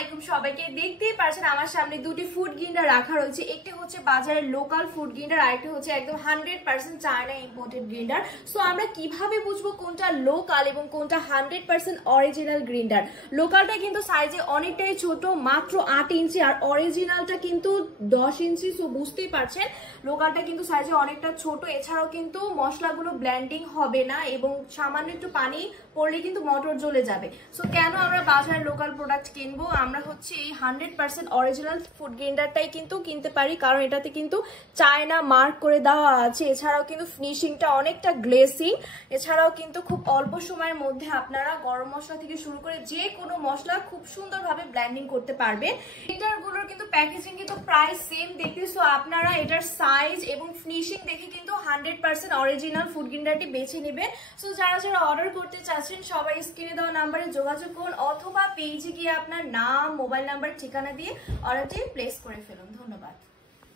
আলাইকুম সবাইকে। দেখতেই পাচ্ছেন আমার সামনে দুটি ফুড গ্রাইন্ডার রাখা রয়েছে। একটি হচ্ছে বাজারের লোকাল ফুড গ্রাইন্ডার, আরেকটি হচ্ছে একদম 100% চায়না ইম্পোর্টেড গ্রাইন্ডার। সো আমরা কিভাবে বুঝবো কোনটা লোকাল এবং কোনটা 100% অরিজিনাল গ্রাইন্ডার? লোকালটা কিন্তু সাইজে অনেকটাই ছোট, মাত্র 8 ইঞ্চি, আর অরিজিনালটা কিন্তু 10 ইঞ্চি। সো বুঝতেই পারছেন লোকালটা কিন্তু সাইজে অনেকটা ছোট। এছাড়াও কিন্তু মশলাগুলো ব্লেন্ডিং হবে না এবং সামান্য একটু পানি পড়লে কিন্তু মোটর জ্বলে যাবে। সো কেন আমরা বাজারের লোকাল প্রোডাক্ট কিনবো? আমরা হচ্ছে এই 100% অরিজিনাল ফুড গ্রাইন্ডারটাই কিন্তু কিনতে পারি, কারণ এটাতে কিন্তু চায়না মার্ক করে দেওয়া আছে। এছাড়াও কিন্তু ফিনিশিংটা অনেকটা গ্লেসিং। এছাড়াও কিন্তু খুব অল্প সময়ের মধ্যে আপনারা গরম মশলা থেকে শুরু করে যে কোনো মশলা খুব সুন্দরভাবে ব্লেন্ডিং করতে পারবেন। গ্রাইন্ডারগুলোর কিন্তু প্যাকেজিং কিন্তু প্রায় সেম দেখতে। সো আপনারা এটার সাইজ এবং ফিনিশিং দেখে কিন্তু 100% অরিজিনাল ফুড গ্রাইন্ডারটি বেছে নেবেন। সো যারা যারা অর্ডার করতে চাচ্ছেন সবাই স্ক্রিনে দেওয়া নাম্বারে যোগাযোগ করুন, অথবা পেজে গিয়ে আপনার নাম, মোবাইল নাম্বার, ঠিকানা দিয়ে অর্ডারটি প্লেস করে ফেলুন। ধন্যবাদ।